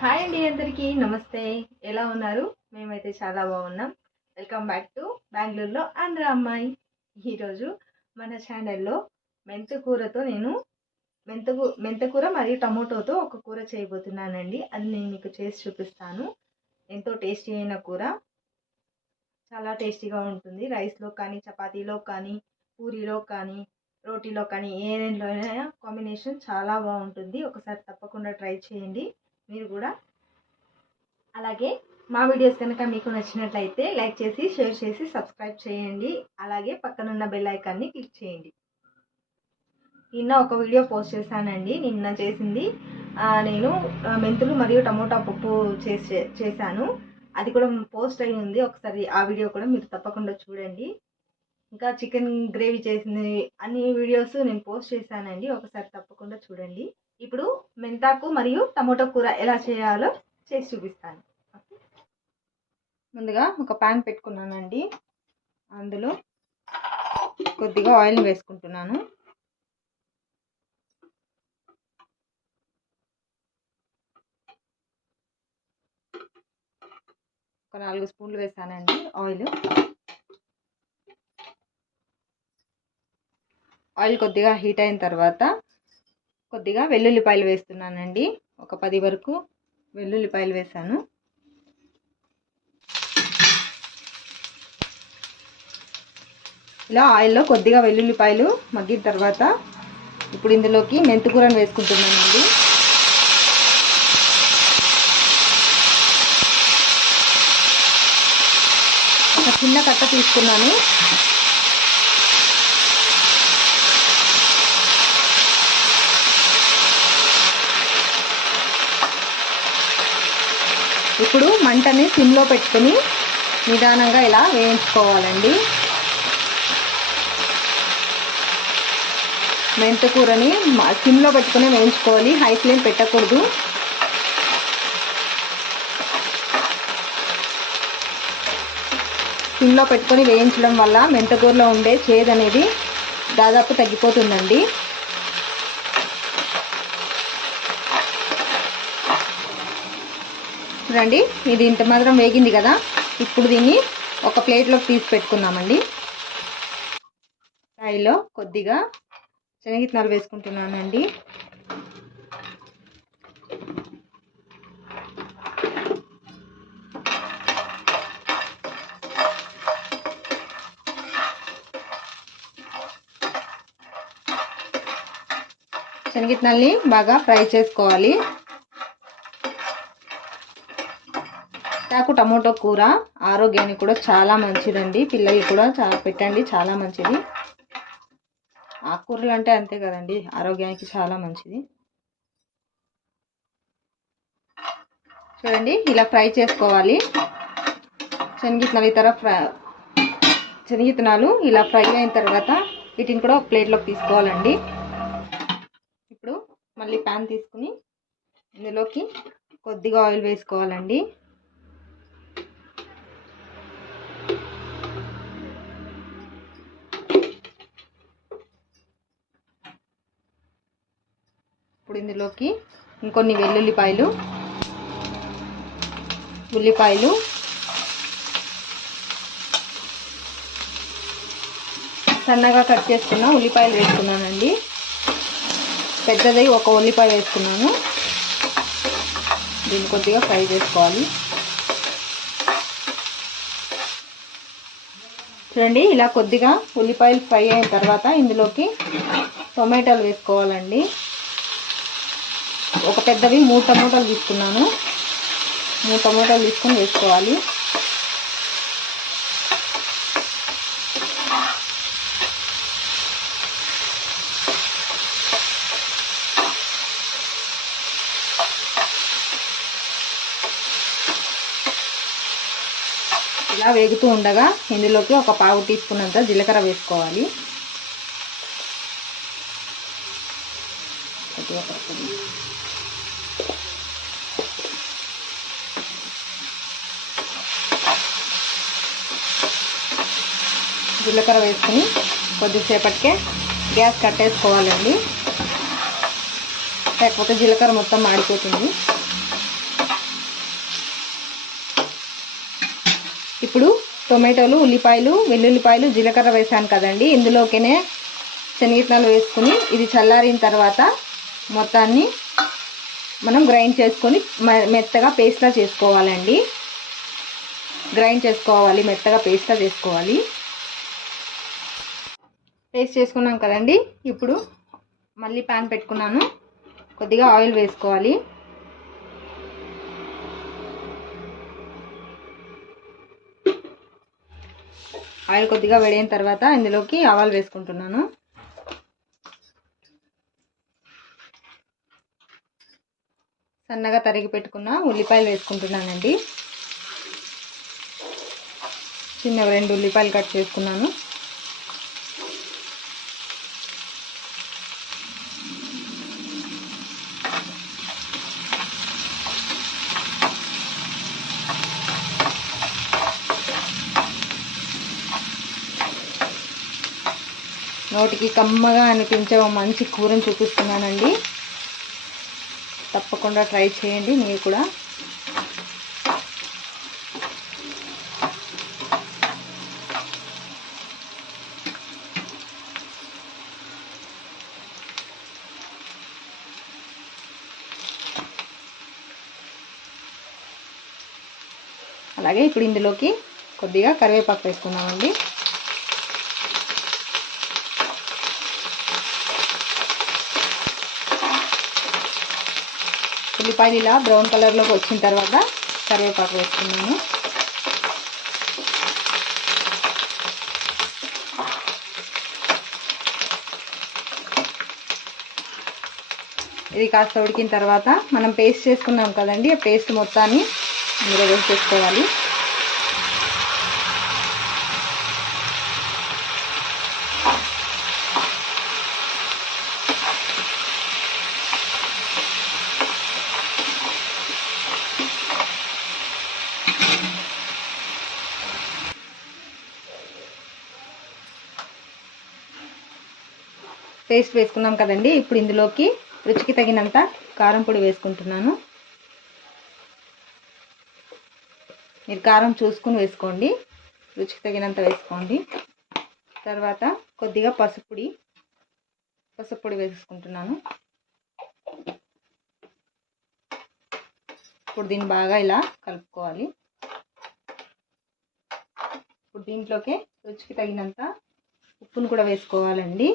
Hi అండి, అందరికీ నమస్తే. ఎలా ఉన్నారు? మేమైతే చాలా బాగున్నాం. వెల్కమ్ బ్యాక్ టు బెంగళూరులో ఆంధ్ర అమ్మాయి. ఈరోజు మన ఛానల్లో మెంతకూరతో నేను మెంతకూర మరియు టమోటోతో ఒక కూర చేయబోతున్నానండి. అది నేను మీకు చేసి చూపిస్తాను. ఎంతో టేస్టీ అయిన కూర, చాలా టేస్టీగా ఉంటుంది. రైస్లో కానీ, చపాతీలో కానీ, పూరీలో కానీ, రోటీలో కానీ, ఏ దేంట్లోనైనా కాంబినేషన్ చాలా బాగుంటుంది. ఒకసారి తప్పకుండా ట్రై చేయండి మీరు కూడా. అలాగే మా వీడియోస్ కనుక మీకు నచ్చినట్లయితే లైక్ చేసి, షేర్ చేసి, సబ్స్క్రైబ్ చేయండి. అలాగే పక్కనున్న బెల్ ఐకాన్ని క్లిక్ చేయండి. నిన్న ఒక వీడియో పోస్ట్ చేశానండి. నిన్న చేసింది నేను మెంతులు మరియు టమోటా పప్పు చేశాను. అది కూడా పోస్ట్ అయి ఉంది. ఒకసారి ఆ వీడియో కూడా మీరు తప్పకుండా చూడండి. ఇంకా చికెన్ గ్రేవీ చేసింది, అన్ని వీడియోస్ నేను పోస్ట్ చేశానండి. ఒకసారి తప్పకుండా చూడండి. ఇప్పుడు మెంతాకు మరియు టమోటా కూర ఎలా చేయాలో చేసి చూపిస్తాను. ముందుగా ఒక ప్యాన్ పెట్టుకున్నానండి. అందులో కొద్దిగా ఆయిల్ వేసుకుంటున్నాను. ఒక 4 స్పూన్లు వేసానండి ఆయిల్ కొద్దిగా హీట్ అయిన తర్వాత కొద్దిగా వెల్లుల్లిపాయలు వేస్తున్నానండి. ఒక 10 వరకు వెల్లుల్లిపాయలు వేసాను. ఇలా ఆయిల్లో కొద్దిగా వెల్లుల్లిపాయలు మగ్గిన తర్వాత ఇప్పుడు ఇందులోకి మెంతికూరను వేసుకుంటున్నానండి. ఒక చిన్న కట్ట తీసుకున్నాను. ఇప్పుడు మంటని సిమ్లో పెట్టుకొని నిదానంగా ఇలా వేయించుకోవాలండి. మెంతికూరని సిమ్లో పెట్టుకుని వేయించుకోవాలి, హై ఫ్లేమ్ పెట్టకూడదు. సిమ్లో పెట్టుకొని వేయించడం వల్ల మెంతికూరలో ఉండే చేదు అనేది దాదాపు తగ్గిపోతుందండి. చూడండి, ఇది ఇంత మాత్రం వేగింది కదా. ఇప్పుడు దీన్ని ఒక ప్లేట్లోకి తీసి పెట్టుకుందామండి. ఫ్రైలో కొద్దిగా శనగిత్తనాలు వేసుకుంటున్నానండి. శనగిత్తనాల్ని బాగా ఫ్రై చేసుకోవాలి. టమోటో కూర ఆరోగ్యానికి కూడా చాలా మంచిదండి. పిల్లలు కూడా పెట్టండి, చాలా మంచిది. ఆకుకూరలు అంటే అంతే కదండి, ఆరోగ్యానికి చాలా మంచిది. చూడండి, ఇలా ఫ్రై చేసుకోవాలి. శనగిత్తనాలు ఇలా ఫ్రై అయిన తర్వాత వీటిని కూడా ఒక ప్లేట్లోకి తీసుకోవాలండి. ఇప్పుడు మళ్ళీ ప్యాన్ తీసుకుని ఇందులోకి కొద్దిగా ఆయిల్ వేసుకోవాలండి. ఇప్పుడు ఇందులోకి ఇంకొన్ని వెల్లుల్లిపాయలు, ఉల్లిపాయలు, సన్నగా కట్ చేసుకున్న ఉల్లిపాయలు వేసుకున్నానండి. పెద్దది ఒక ఉల్లిపాయ వేసుకున్నాను. దీన్ని కొద్దిగా ఫ్రై చేసుకోవాలి. చూడండి, ఇలా కొద్దిగా ఉల్లిపాయలు ఫ్రై అయిన తర్వాత ఇందులోకి టొమాటోలు వేసుకోవాలండి. ఒక పెద్దవి 3 టమోటాలు తీసుకున్నాను. 3 టమోటాలు తీసుకొని వేసుకోవాలి. ఇలా వేగుతూ ఉండగా ఇందులోకి ఒక 1/2 టీ స్పూన్ అంత జీలకర్ర వేసుకోవాలి. జీలకర్ర వేసుకుని కొద్దిసేపటికే గ్యాస్ కట్టేసుకోవాలండి, లేకపోతే జీలకర్ర మొత్తం మాడిపోతుంది. ఇప్పుడు టొమాటోలు, ఉల్లిపాయలు, వెల్లుల్లిపాయలు, జీలకర్ర వేసాను కదండి, ఇందులోకినే శనగిత్తనాలు వేసుకుని ఇది చల్లారిన తర్వాత మొత్తాన్ని మనం గ్రైండ్ చేసుకొని మెత్తగా పేస్ట్లా చేసుకోవాలండి. గ్రైండ్ చేసుకోవాలి, మెత్తగా పేస్ట్లా చేసుకోవాలి. పేస్ట్ చేసుకున్నాం కదండి. ఇప్పుడు మళ్ళీ ప్యాన్ పెట్టుకున్నాను, కొద్దిగా ఆయిల్ వేసుకోవాలి. ఆయిల్ కొద్దిగా వేడైన తర్వాత ఇందులోకి ఆవాలు వేసుకుంటున్నాను. సన్నగా తరిగి పెట్టుకున్న ఉల్లిపాయలు వేసుకుంటున్నానండి. చిన్న 2 ఉల్లిపాయలు కట్ చేసుకున్నాను. నోటికి కమ్మగా అనిపించే మంచి కూరని చూపిస్తున్నానండి. తప్పకుండా ట్రై చేయండి మీరు కూడా. అలాగే ఇప్పుడు ఇందులోకి కొద్దిగా కరివేపాకు వేసుకున్నామండి. ఉల్లిపాయలు ఇలా బ్రౌన్ కలర్లోకి వచ్చిన తర్వాత కరివేపాకు వేసుకున్నాను. ఇది కాస్త ఉడికిన తర్వాత మనం పేస్ట్ చేసుకున్నాం కదండి, ఆ పేస్ట్ మొత్తాన్ని ఇందులో వేసేసుకోవాలి. పేస్ట్ వేసుకున్నాం కదండి. ఇప్పుడు ఇందులోకి రుచికి తగినంత కారం పొడి వేసుకుంటున్నాను. మీరు కారం చూసుకుని వేసుకోండి, రుచికి తగినంత వేసుకోండి. తర్వాత కొద్దిగా పసుపు పొడి వేసుకుంటున్నాను. ఇప్పుడు దీన్ని బాగా ఇలా కలుపుకోవాలి. ఇప్పుడు దీంట్లోకి రుచికి తగినంత ఉప్పును కూడా వేసుకోవాలండి.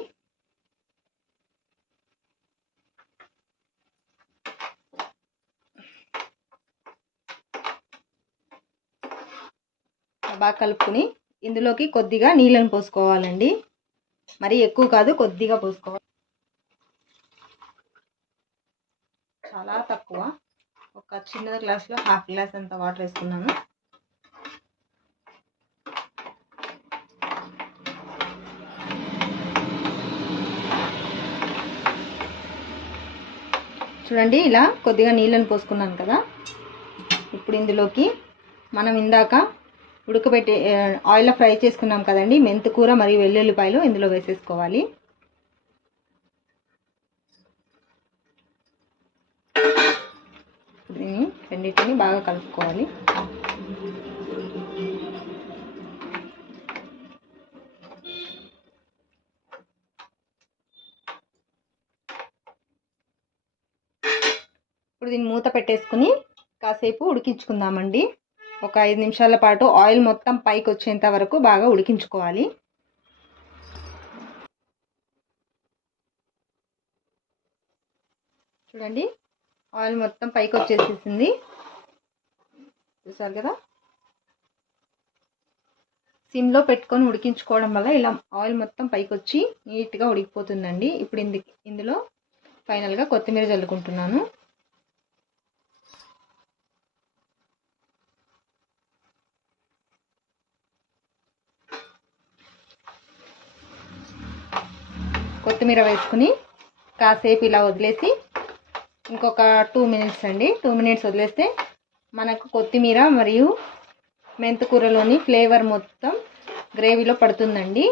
బాగా కలుపుకొని ఇందులోకి కొద్దిగా నీళ్ళని పోసుకోవాలండి. మరి ఎక్కువ కాదు, కొద్దిగా పోసుకోవాలి. చాలా తక్కువ, ఒక చిన్న గ్లాస్లో 1/2 గ్లాస్ అంత వాటర్ వేసుకున్నాను. చూడండి, ఇలా కొద్దిగా నీళ్ళని పోసుకున్నాను కదా. ఇప్పుడు ఇందులోకి మనం ఇందాక ఉడకబెట్టి ఆయిల్లో ఫ్రై చేసుకున్నాం కదండి, మెంతికూర మరియు వెల్లుల్లిపాయలు ఇందులో వేసేసుకోవాలి. దీన్ని రెండింటిని బాగా కలుపుకోవాలి. ఇప్పుడు దీన్ని మూత పెట్టేసుకుని కాసేపు ఉడికించుకుందామండి. ఒక 5 నిమిషాల పాటు ఆయిల్ మొత్తం పైకి వచ్చేంత వరకు బాగా ఉడికించుకోవాలి. చూడండి, ఆయిల్ మొత్తం పైకి వచ్చేసేసింది, చూసారు కదా. సిమ్లో పెట్టుకొని ఉడికించుకోవడం వల్ల ఇలా ఆయిల్ మొత్తం పైకి వచ్చి నీట్గా ఉడికిపోతుందండి. ఇప్పుడు ఇందులో ఫైనల్గా కొత్తిమీర చల్లుకుంటున్నాను. కొత్తిమీర వేసుకుని కాసేపు ఇలా వదిలేసి ఇంకొక 2 మినిట్స్ అండి, 2 మినిట్స్ వదిలేస్తే మనకు కొత్తిమీర మరియు మెంతికూరలోని ఫ్లేవర్ మొత్తం గ్రేవీలో పడుతుందండి.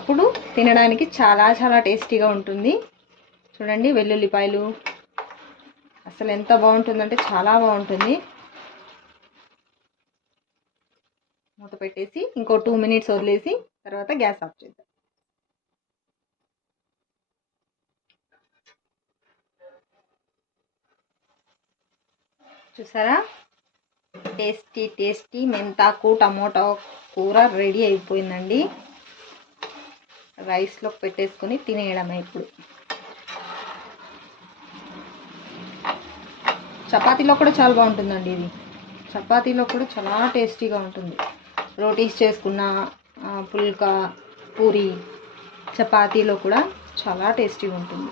అప్పుడు తినడానికి చాలా చాలా టేస్టీగా ఉంటుంది. చూడండి, వెల్లుల్లిపాయలు, అసలు ఎంత బాగుంటుందంటే చాలా బాగుంటుంది. మూత పెట్టేసి ఇంకో 2 మినిట్స్ వదిలేసి తర్వాత గ్యాస్ ఆఫ్ చేద్దాం. చూసారా, టేస్టీ టేస్టీ మెంతాకు టమోటా కూర రెడీ అయిపోయిందండి. రైస్లో పెట్టేసుకొని తినేయడమే. ఇప్పుడు చపాతీలో కూడా చాలా బాగుంటుందండి. ఇది చపాతీలో కూడా చాలా టేస్టీగా ఉంటుంది. రోటీస్ చేసుకున్న, పుల్కా, పూరి, చపాతీలో కూడా చాలా టేస్టీగా ఉంటుంది.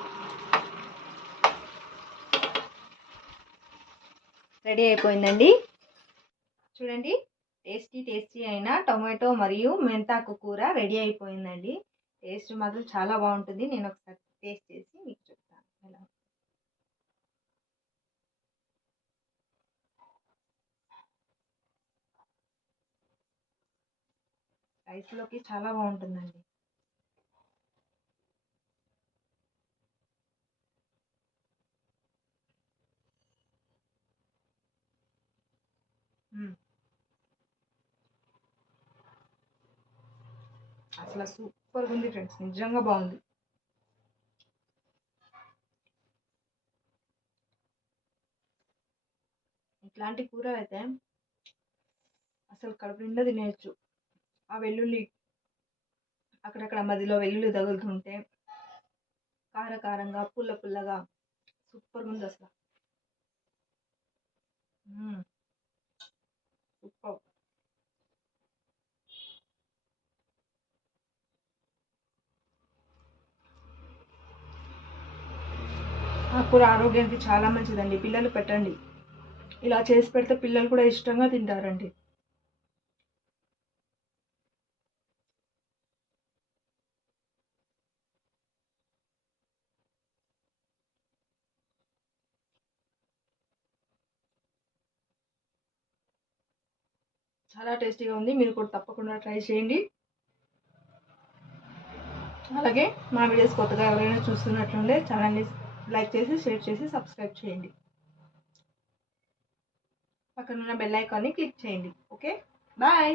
రెడీ అయిపోయిందండి. చూడండి, టేస్టీ టేస్టీ అయిన టొమాటో మరియు మెంతాకు కూర రెడీ అయిపోయిందండి. టేస్ట్ మాత్రం చాలా బాగుంటుంది. నేను ఒకసారి టేస్ట్ చేసి మీకు చెప్తాను ఎలా. రైస్లోకి చాలా బాగుంటుందండి. అసలు సూపర్గా ఉంది ఫ్రెండ్స్, నిజంగా బాగుంది. ఇట్లాంటి కూర అయితే అసలు కడుపు నిండా తినేయచ్చు. ఆ వెల్లుల్లి అక్కడక్కడ మధ్యలో వెల్లుల్లి తగులుతుంటే కారంగా పుల్ల పుల్లగా సూపర్గా ఉంది అసలు. సూపర్. ఆ కూర ఆరోగ్యానికి చాలా మంచిదండి. పిల్లలు పెట్టండి, ఇలా చేసి పెడితే పిల్లలు కూడా ఇష్టంగా తింటారండి. చాలా టేస్టీగా ఉంది. మీరు కూడా తప్పకుండా ట్రై చేయండి. అలాగే మా వీడియోస్ కొత్తగా ఎవరైనా చూస్తున్నట్లుంటే ఛానల్ని లైక్ చేసి, షేర్ చేసి, సబ్స్క్రైబ్ చేయండి. పక్కనున్న బెల్ ఐకాన్ని క్లిక్ చేయండి. Okay, bye.